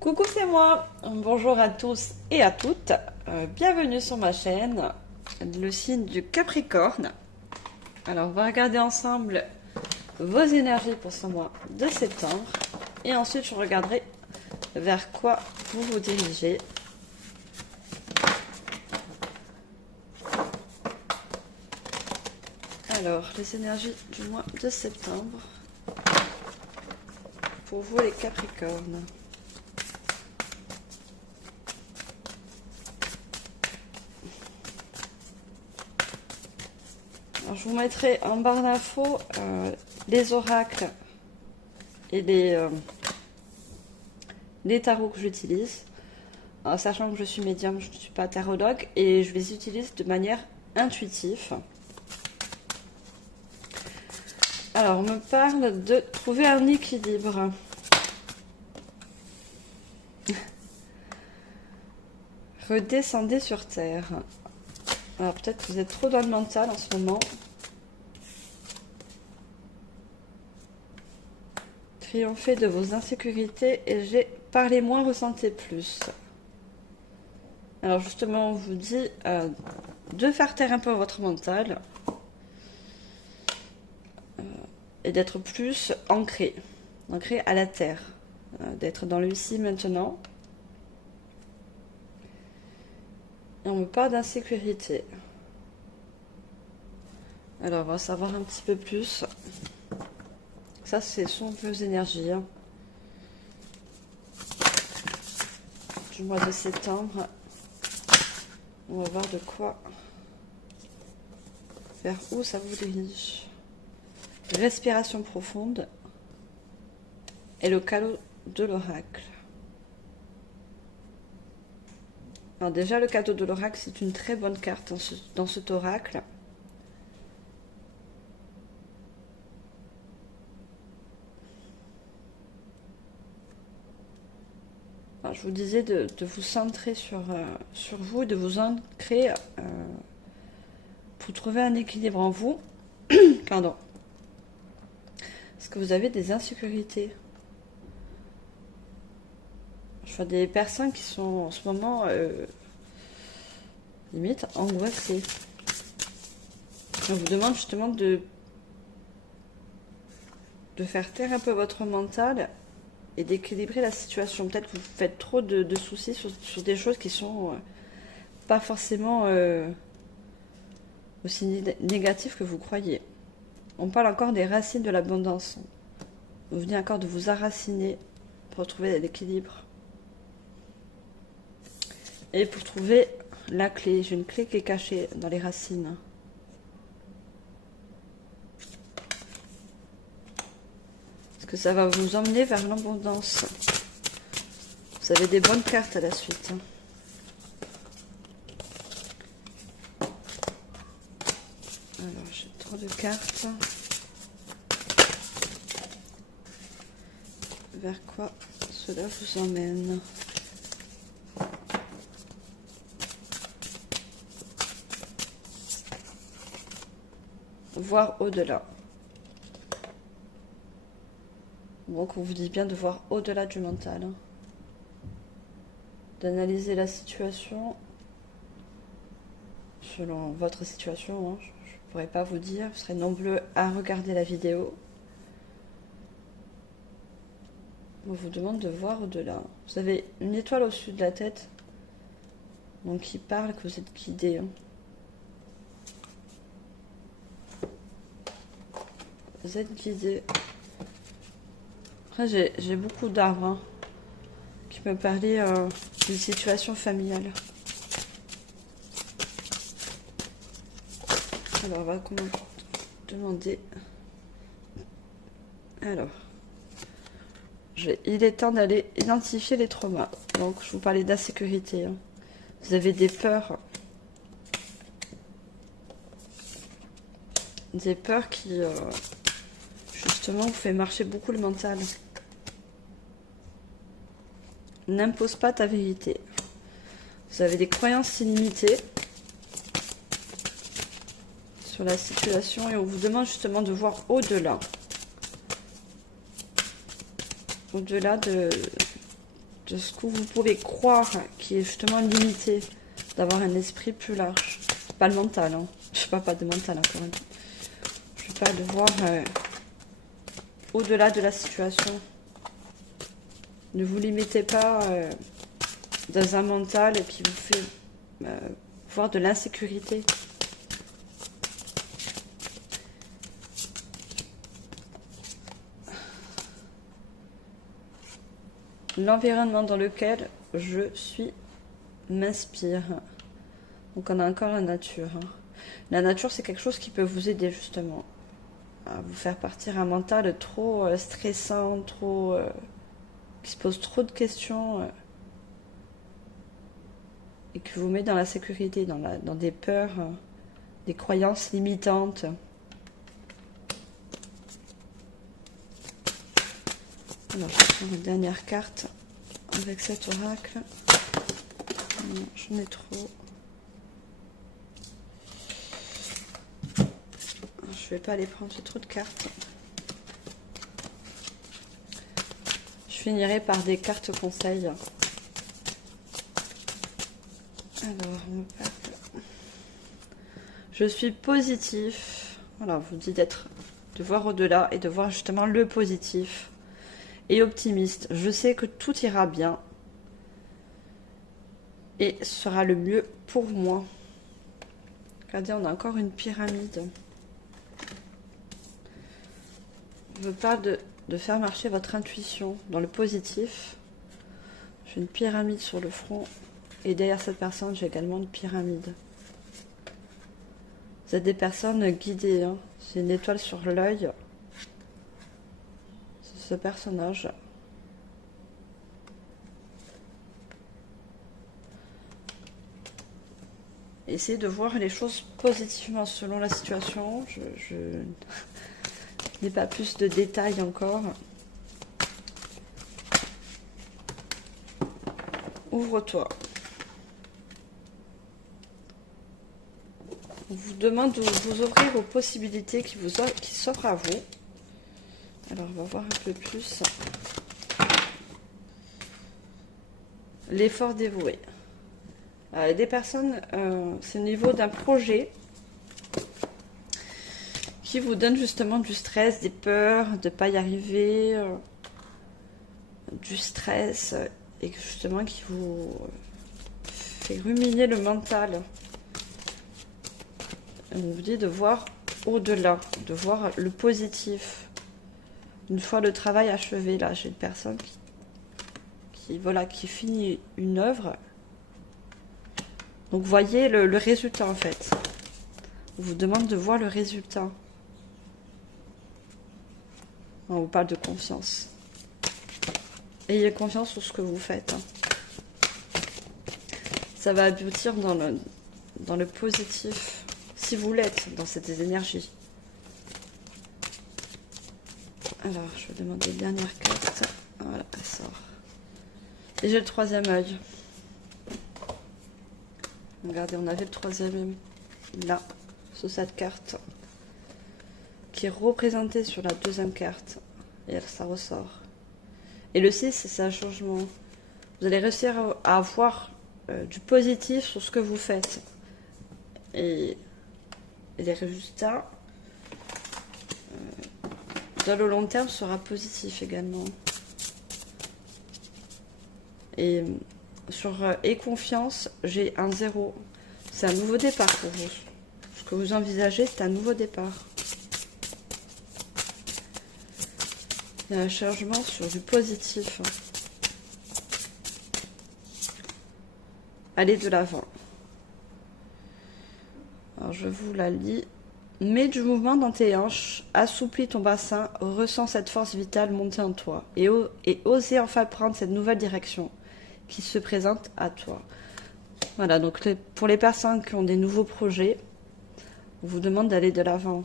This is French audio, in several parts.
Coucou, c'est moi. Bonjour à tous et à toutes. Bienvenue sur ma chaîne, le signe du Capricorne. Alors, on va regarder ensemble vos énergies pour ce mois de septembre. Et ensuite, je regarderai vers quoi vous vous dirigez. Alors, les énergies du mois de septembre pour vous les Capricornes. Alors, je vous mettrai en barre d'infos les oracles et les tarots que j'utilise. Sachant que je suis médium, je ne suis pas tarologue et je les utilise de manière intuitive. Alors, on me parle de trouver un équilibre. Redescendez sur Terre. Alors, peut-être que vous êtes trop dans le mental en ce moment. Triomphez de vos insécurités et j'ai parlé moins, ressentez plus. Alors, justement, on vous dit de faire taire un peu votre mental. Et d'être plus ancré à la terre, d'être dans le ici maintenant. Et on me parle d'insécurité. Alors, on va savoir un petit peu plus. Ça, ce sont vos énergies. Du mois de septembre. On va voir de quoi, vers où ça vous dirige. Respiration profonde et le cadeau de l'oracle. Alors déjà, le cadeau de l'oracle, c'est une très bonne carte dans cet oracle. Alors, je vous disais de vous centrer sur vous, de vous ancrer pour trouver un équilibre en vous. Pardon. Parce que vous avez des insécurités. Je vois des personnes qui sont en ce moment limite angoissées. On vous demande justement de faire taire un peu votre mental et d'équilibrer la situation. Peut-être que vous faites trop de soucis sur des choses qui sont pas forcément aussi négatives que vous croyez. On parle encore des racines de l'abondance. Vous venez encore de vous enraciner pour trouver l'équilibre. Et pour trouver la clé, j'ai une clé qui est cachée dans les racines. Parce que ça va vous emmener vers l'abondance. Vous avez des bonnes cartes à la suite. Alors, j'ai trop de cartes. Vers quoi cela vous emmène? Voir au-delà. Donc on vous dit bien de voir au-delà du mental. D'analyser la situation selon votre situation. Je ne pourrais pas vous dire, vous serez nombreux à regarder la vidéo. On vous demande de voir au-delà. Vous avez une étoile au-dessus de la tête, donc qui parle que vous êtes guidé. Vous êtes guidé. Après, j'ai beaucoup d'arbres qui me parlaient d'une situation familiale. Alors, on va demander. Alors. Il est temps d'aller identifier les traumas. Donc, je vous parlais d'insécurité. Vous avez des peurs. Des peurs qui, justement, vous fait marcher beaucoup le mental. N'impose pas ta vérité. Vous avez des croyances illimitées sur la situation et on vous demande justement de voir au-delà. Au-delà de de ce que vous pouvez croire qui est justement limité, d'avoir un esprit plus large. Pas le mental, hein. Je ne parle pas de mental encore une fois. Je parle de voir au-delà de la situation. Ne vous limitez pas dans un mental qui vous fait voir de l'insécurité. L'environnement dans lequel je suis m'inspire. Donc on a encore la nature. Hein. La nature, c'est quelque chose qui peut vous aider justement à vous faire partir un mental trop stressant, trop qui se pose trop de questions et qui vous met dans la sécurité, dans des peurs, des croyances limitantes. Alors, je vais prendre une dernière carte avec cet oracle. Non, j'en ai trop. Je vais pas aller prendre, j'ai trop de cartes. Je finirai par des cartes conseils. Alors, on part. Je suis positif. Voilà, vous dit de voir au-delà et de voir justement le positif. Et optimiste. Je sais que tout ira bien. Et sera le mieux pour moi. Regardez, on a encore une pyramide. Je parle de faire marcher votre intuition dans le positif. J'ai une pyramide sur le front. Et derrière cette personne, j'ai également une pyramide. Vous êtes des personnes guidées. Hein. C'est une étoile sur l'œil. C'est ce personnage. Essayez de voir les choses positivement selon la situation. Je n'ai pas plus de détails encore. Ouvre-toi. On vous demande de vous ouvrir aux possibilités qui s'offrent à vous. Alors, on va voir un peu plus. L'effort dévoué. Des personnes, c'est au niveau d'un projet qui vous donne justement du stress, des peurs, de ne pas y arriver, du stress, et justement qui vous fait ruminer le mental. On vous dit de voir au-delà, de voir le positif. Une fois le travail achevé, là, j'ai une personne qui finit une œuvre. Donc, voyez le résultat, en fait. On vous demande de voir le résultat. On vous parle de confiance. Ayez confiance sur ce que vous faites. Hein. Ça va aboutir dans le positif, si vous l'êtes, dans cette énergie. Alors, je vais demander une dernière carte. Voilà, elle sort. Et j'ai le troisième œil. Regardez, on avait le troisième là, sur cette carte, qui est représentée sur la deuxième carte. Et ça ressort. Et le 6, c'est un changement. Vous allez réussir à avoir du positif sur ce que vous faites. Et les résultats, dans le long terme, sera positif également. Et sur et confiance, j'ai un 0. C'est un nouveau départ pour vous. Ce que vous envisagez, c'est un nouveau départ. Il y a un changement sur du positif. Allez de l'avant. Alors je vous la lis. Mets du mouvement dans tes hanches, assouplis ton bassin, ressens cette force vitale monter en toi et osez enfin prendre cette nouvelle direction qui se présente à toi. Voilà, donc pour les personnes qui ont des nouveaux projets, on vous demande d'aller de l'avant.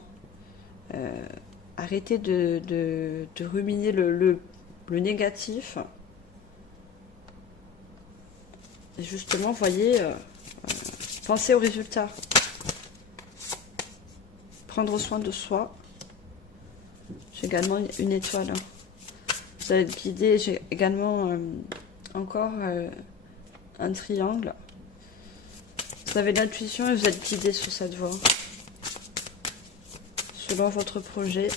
Arrêtez de ruminer le négatif. Et justement, voyez, pensez aux résultats. Prendre soin de soi. J'ai également une étoile. Vous allez être guidé. J'ai également encore un triangle. Vous avez l'intuition et vous êtes guidé sur cette voie. Selon votre projet.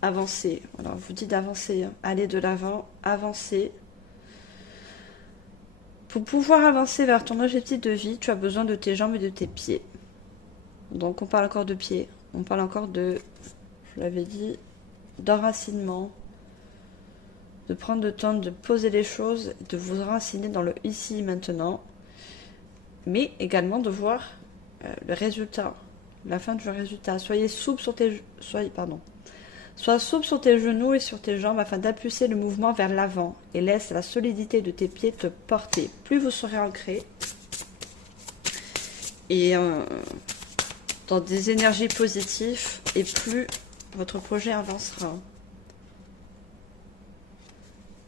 Avancez. Alors, vous dites d'avancer. Hein. Aller de l'avant, avancer. Pour pouvoir avancer vers ton objectif de vie, tu as besoin de tes jambes et de tes pieds. Donc, on parle encore de pieds. On parle encore de, je l'avais dit, d'enracinement. De prendre le temps de poser les choses, de vous enraciner dans le ici et maintenant. Mais également de voir le résultat, la fin du résultat. Sois souple sur tes genoux et sur tes jambes afin d'impulser le mouvement vers l'avant et laisse la solidité de tes pieds te porter. Plus vous serez ancré et dans des énergies positives et plus votre projet avancera.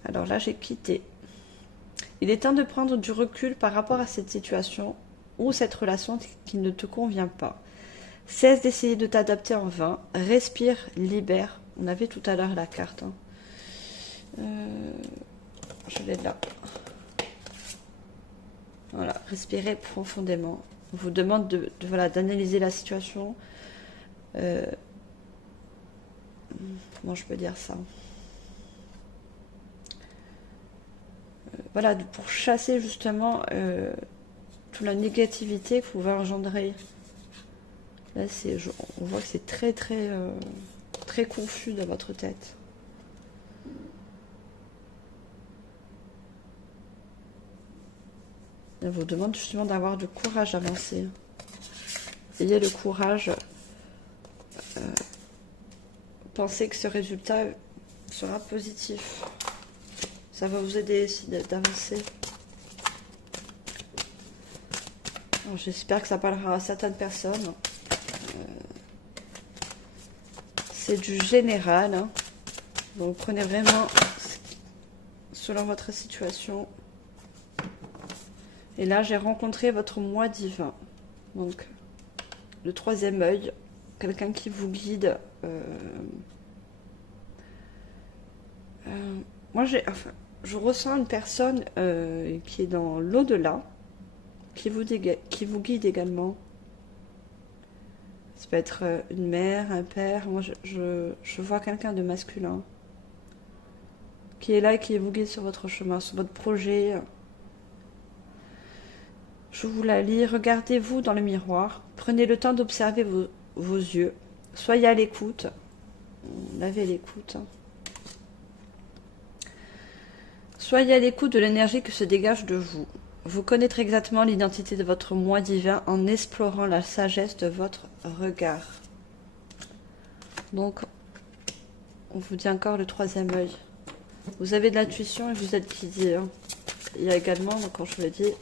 Alors là, j'ai quitté. Il est temps de prendre du recul par rapport à cette situation ou cette relation qui ne te convient pas. Cesse d'essayer de t'adapter en vain. Respire, libère. On avait tout à l'heure la carte. Hein. Je l'ai là. Voilà, respirez profondément. On vous demande d'analyser la situation. Comment je peux dire ça ? Voilà, pour chasser justement toute la négativité que vous pouvez engendrer. Là, on voit que c'est très confus dans votre tête. On vous demande justement d'avoir du courage à avancer. Ayez le courage. Pensez que ce résultat sera positif. Ça va vous aider d'avancer. J'espère que ça parlera à certaines personnes. C'est du général. Hein. Donc prenez vraiment selon votre situation. Et là, j'ai rencontré votre moi divin. Donc, le troisième œil. Quelqu'un qui vous guide. Moi, je ressens une personne qui est dans l'au-delà, qui vous guide également. Ça peut être une mère, un père. Moi, je vois quelqu'un de masculin qui est là et qui vous guide sur votre chemin, sur votre projet. Je vous la lis. Regardez-vous dans le miroir. Prenez le temps d'observer vos yeux. Soyez à l'écoute. Lavez l'écoute. Soyez à l'écoute de l'énergie qui se dégage de vous. Vous connaîtrez exactement l'identité de votre moi divin en explorant la sagesse de votre regard. Donc, on vous dit encore le troisième œil. Vous avez de l'intuition et vous êtes guidé. Hein. Il y a également, donc, quand je vous l'ai dit,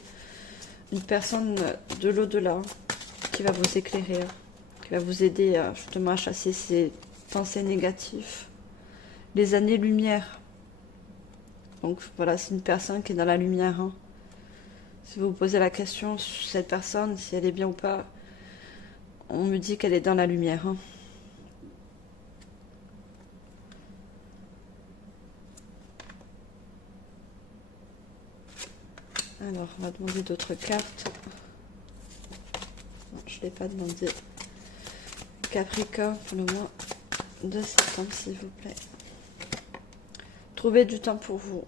une personne de l'au-delà qui va vous éclairer, qui va vous aider justement à chasser ces pensées négatives. Les années-lumière. Donc voilà, c'est une personne qui est dans la lumière. Hein. Si vous vous posez la question sur cette personne, si elle est bien ou pas, on me dit qu'elle est dans la lumière. Hein. Alors, on va demander d'autres cartes. Non, je ne l'ai pas demandé. Capricorne pour le mois de septembre, s'il vous plaît. Trouvez du temps pour vous.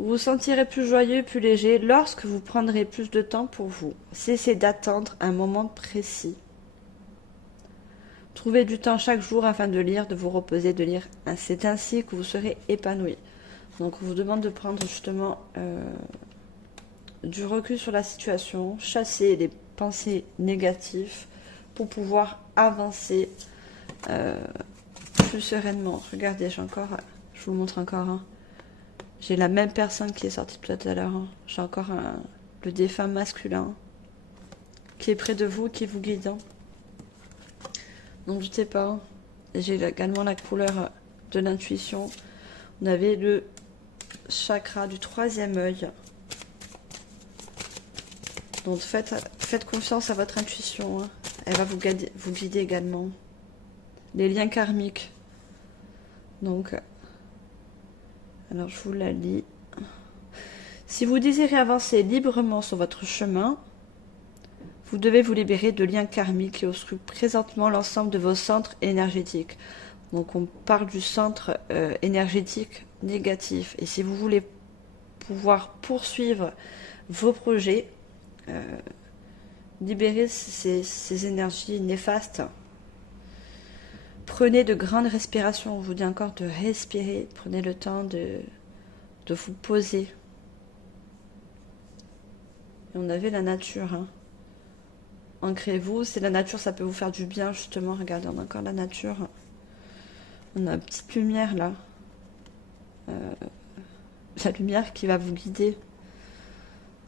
Vous vous sentirez plus joyeux, plus léger lorsque vous prendrez plus de temps pour vous. Cessez d'attendre un moment précis. Trouvez du temps chaque jour afin de lire, de vous reposer, de lire. C'est ainsi que vous serez épanoui. Donc on vous demande de prendre justement du recul sur la situation, chasser les pensées négatives pour pouvoir avancer plus sereinement. Regardez, je vous montre encore. Hein. J'ai la même personne qui est sortie tout à l'heure. Hein. J'ai encore le défunt masculin qui est près de vous, qui vous guide. Hein. Donc je ne sais pas. J'ai également la couleur de l'intuition. On avait le chakra du troisième œil. Donc faites confiance à votre intuition. Hein. Elle va vous guider également. les liens karmiques. Donc, alors je vous la lis. Si vous désirez avancer librement sur votre chemin, vous devez vous libérer de liens karmiques qui obstruent présentement l'ensemble de vos centres énergétiques. Donc on parle du centre énergétique négatif. Et si vous voulez pouvoir poursuivre vos projets, libérer ces énergies néfastes. Prenez de grandes respirations. On vous dit encore de respirer. Prenez le temps de vous poser. Et on avait la nature. Hein. Ancrez-vous. C'est la nature, ça peut vous faire du bien justement. Regardez, on a encore la nature. On a une petite lumière là. La lumière qui va vous guider.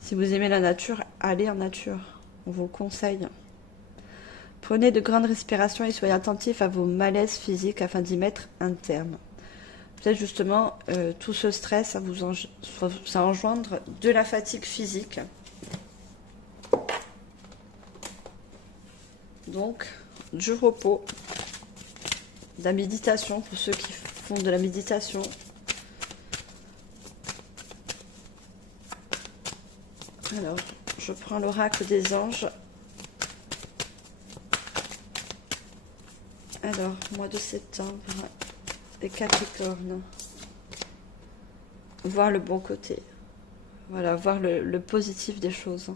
Si vous aimez la nature, allez en nature. On vous le conseille. Prenez de grandes respirations et soyez attentifs à vos malaises physiques afin d'y mettre un terme. Peut-être justement, tout ce stress, ça engendre de la fatigue physique. Donc, du repos, de la méditation pour ceux qui font de la méditation. Alors, je prends l'oracle des anges. Alors, mois de septembre, les Capricornes. Voir le bon côté. Voilà, voir le positif des choses.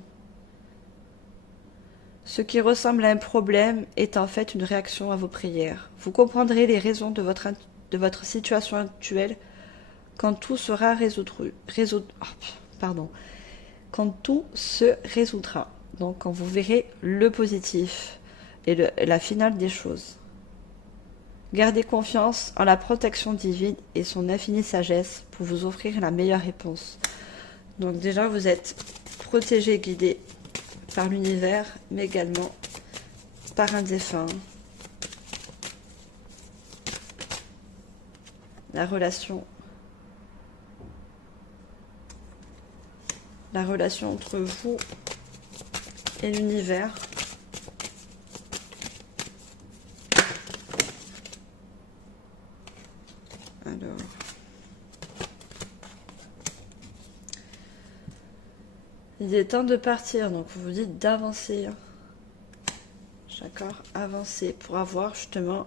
Ce qui ressemble à un problème est en fait une réaction à vos prières. Vous comprendrez les raisons de votre situation actuelle quand tout sera quand tout se résoudra. Donc, quand vous verrez le positif et la finale des choses. Gardez confiance en la protection divine et son infinie sagesse pour vous offrir la meilleure réponse. Donc déjà, vous êtes protégé et guidé par l'univers, mais également par un défunt. La relation entre vous et l'univers. Alors, il est temps de partir, donc vous vous dites d'avancer. D'accord, avancer pour avoir justement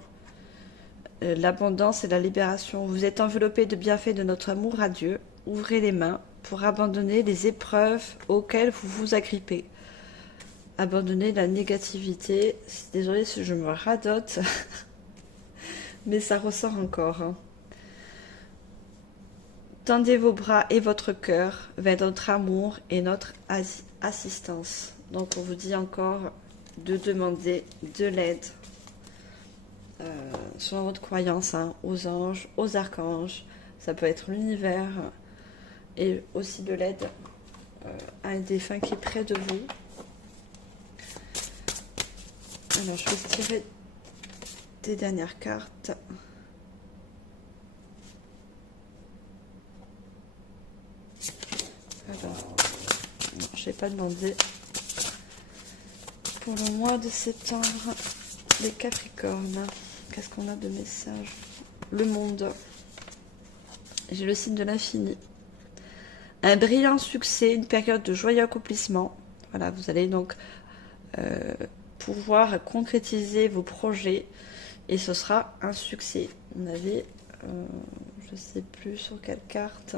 l'abondance et la libération. Vous êtes enveloppé de bienfaits de notre amour à Dieu. Ouvrez les mains pour abandonner les épreuves auxquelles vous vous agrippez. Abandonnez la négativité. Désolée si je me radote, mais ça ressort encore. Hein. Tendez vos bras et votre cœur vers notre amour et notre assistance. Donc on vous dit encore de demander de l'aide selon votre croyance, hein, aux anges, aux archanges. Ça peut être l'univers et aussi de l'aide à un défunt qui est près de vous. Alors je vais tirer des dernières cartes. Alors, je n'ai pas demandé. Pour le mois de septembre, les Capricornes, qu'est-ce qu'on a de messages? Le monde. J'ai le signe de l'infini. Un brillant succès, une période de joyeux accomplissement. Voilà, vous allez donc pouvoir concrétiser vos projets et ce sera un succès. On avait, je ne sais plus sur quelle carte,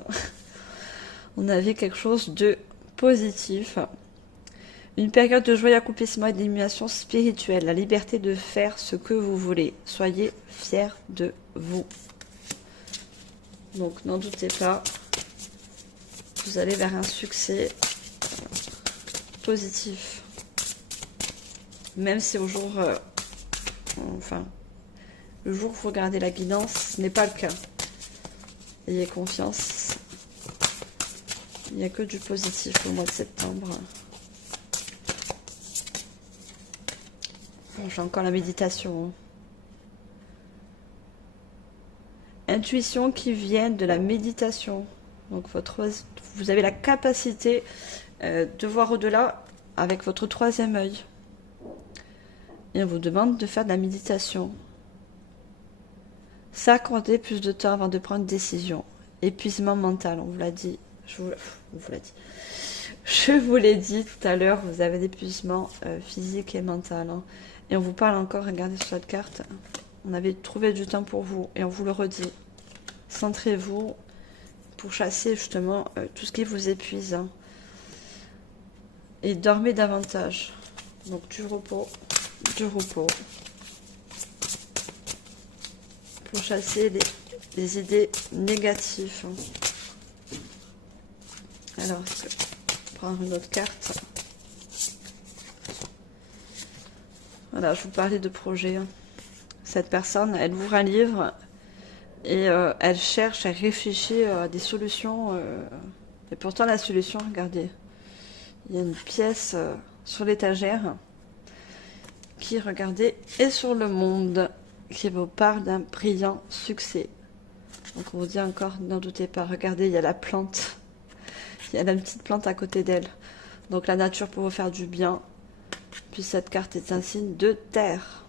on avait quelque chose de positif. Une période de joyeux accomplissement et d'émulation spirituelle, la liberté de faire ce que vous voulez. Soyez fiers de vous. Donc n'en doutez pas, vous allez vers un succès positif. Même si au jour, le jour où vous regardez la guidance, ce n'est pas le cas. Ayez confiance. Il n'y a que du positif au mois de septembre. Bon, j'ai encore la méditation. Intuition qui vient de la méditation. Donc vous avez la capacité de voir au-delà avec votre troisième œil. Et on vous demande de faire de la méditation. S'accorder plus de temps avant de prendre une décision. Épuisement mental, on vous l'a dit. Je vous l'ai dit tout à l'heure, vous avez l'épuisement physique et mental. Hein. Et on vous parle encore, regardez sur cette carte, on avait trouvé du temps pour vous. Et on vous le redit. Centrez-vous pour chasser justement tout ce qui vous épuise. Hein. Et dormez davantage. Donc du repos. Du repos. Pour chasser les idées négatives. Hein. Alors, prendre une autre carte. Voilà, je vous parlais de projet. Cette personne, elle ouvre un livre et elle cherche, elle réfléchit à des solutions. Et pourtant, la solution, regardez, il y a une pièce sur l'étagère qui, regardez, est sur le monde, qui vous parle d'un brillant succès. Donc, on vous dit encore, n'en doutez pas. Regardez, il y a la plante. Il y a la petite plante à côté d'elle. Donc, la nature peut vous faire du bien. Puis cette carte est un signe de terre.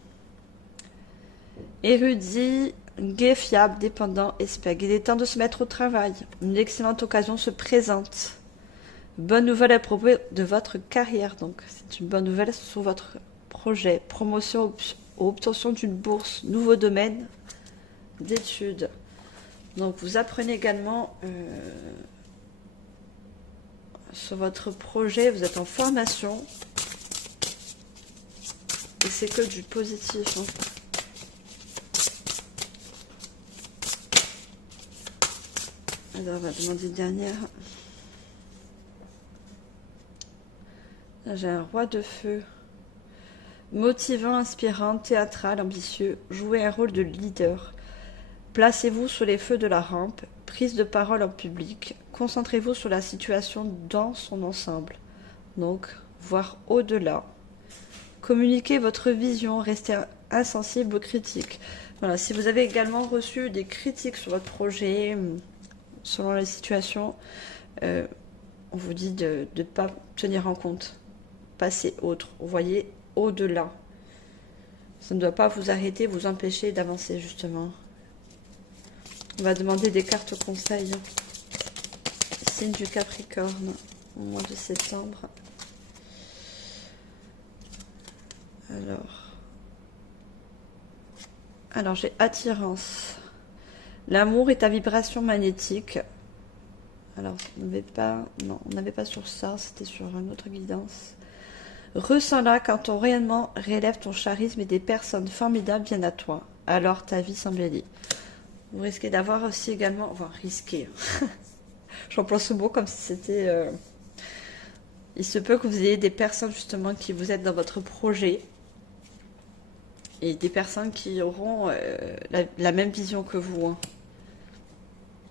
Érudit, gai, fiable, dépendant, espiègle. Il est temps de se mettre au travail. Une excellente occasion se présente. Bonne nouvelle à propos de votre carrière. Donc c'est une bonne nouvelle sur votre projet. Promotion ou obtention d'une bourse. Nouveau domaine d'études. Donc vous apprenez également sur votre projet. Vous êtes en formation. Et c'est que du positif. Hein. Alors, on va demander une dernière. Là, j'ai un roi de feu. Motivant, inspirant, théâtral, ambitieux. Jouez un rôle de leader. Placez-vous sur les feux de la rampe. Prise de parole en public. Concentrez-vous sur la situation dans son ensemble. Donc, voir au-delà. Communiquez votre vision, restez insensible aux critiques. Voilà, si vous avez également reçu des critiques sur votre projet, selon les situations, on vous dit de ne pas tenir en compte. Passer autre. Vous voyez, au-delà. Ça ne doit pas vous arrêter, vous empêcher d'avancer, justement. On va demander des cartes conseils. Signe du Capricorne, au mois de septembre. Alors j'ai attirance. L'amour est ta vibration magnétique. Alors, on n'avait pas sur ça, c'était sur une autre guidance. Ressens-la quand ton rayonnement relève ton charisme et des personnes formidables viennent à toi. Alors ta vie s'embellit. Vous risquez d'avoir aussi également, enfin risquer. J'emploie ce mot comme si c'était. Il se peut que vous ayez des personnes justement qui vous aident dans votre projet. Et des personnes qui auront la même vision que vous. Hein.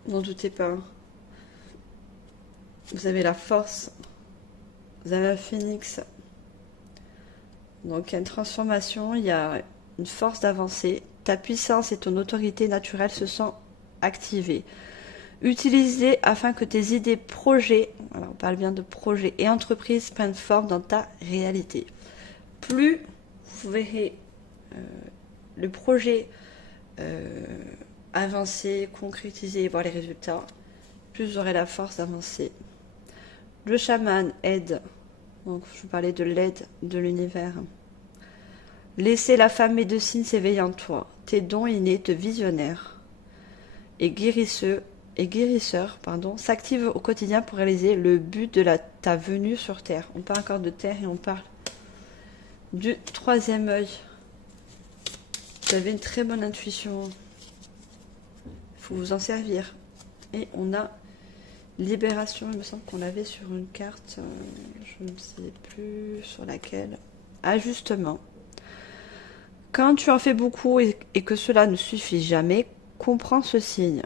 N'en doutez pas. Vous avez la force. Vous avez un phénix. Donc il y a une transformation, il y a une force d'avancer. Ta puissance et ton autorité naturelle se sont activées. Utilisez afin que tes idées, projets, alors on parle bien de projets et entreprises prennent forme dans ta réalité. Plus vous verrez le projet avancer, concrétiser et voir les résultats, plus vous aurez la force d'avancer. Le chaman aide, donc je vous parlais de l'aide de l'univers. Laissez la femme médecine s'éveiller en toi. Tes dons innés de visionnaire et guérisseur s'activent au quotidien pour réaliser le but de ta venue sur Terre. On parle encore de Terre et on parle du troisième œil. Vous avez une très bonne intuition. Il faut vous en servir. Et on a libération, il me semble qu'on l'avait sur une carte, je ne sais plus sur laquelle. Ajustement. Quand tu en fais beaucoup et que cela ne suffit jamais, comprends ce signe.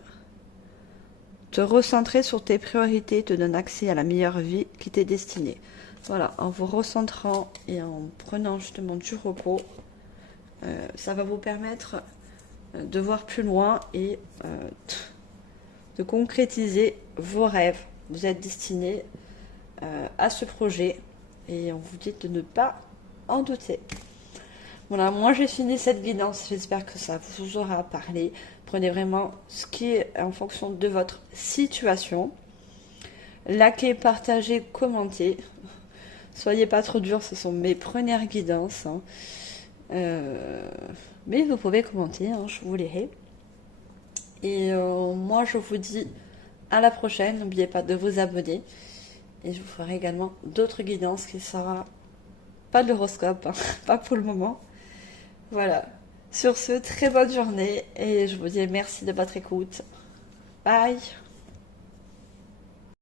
Te recentrer sur tes priorités te donne accès à la meilleure vie qui t'est destinée. Voilà, en vous recentrant et en prenant justement du repos, ça va vous permettre de voir plus loin et de concrétiser vos rêves. Vous êtes destiné à ce projet et on vous dit de ne pas en douter. Voilà, moi j'ai fini cette guidance, j'espère que ça vous aura parlé. Prenez vraiment ce qui est en fonction de votre situation. Likez, partagez, commentez. Soyez pas trop durs, ce sont mes premières guidances. Hein. Mais vous pouvez commenter, hein, je vous lirai. Et moi je vous dis à la prochaine, n'oubliez pas de vous abonner. Et je vous ferai également d'autres guidances qui sera pas de l'horoscope, hein, pas pour le moment. Voilà. Sur ce, très bonne journée et je vous dis merci de votre écoute. Bye!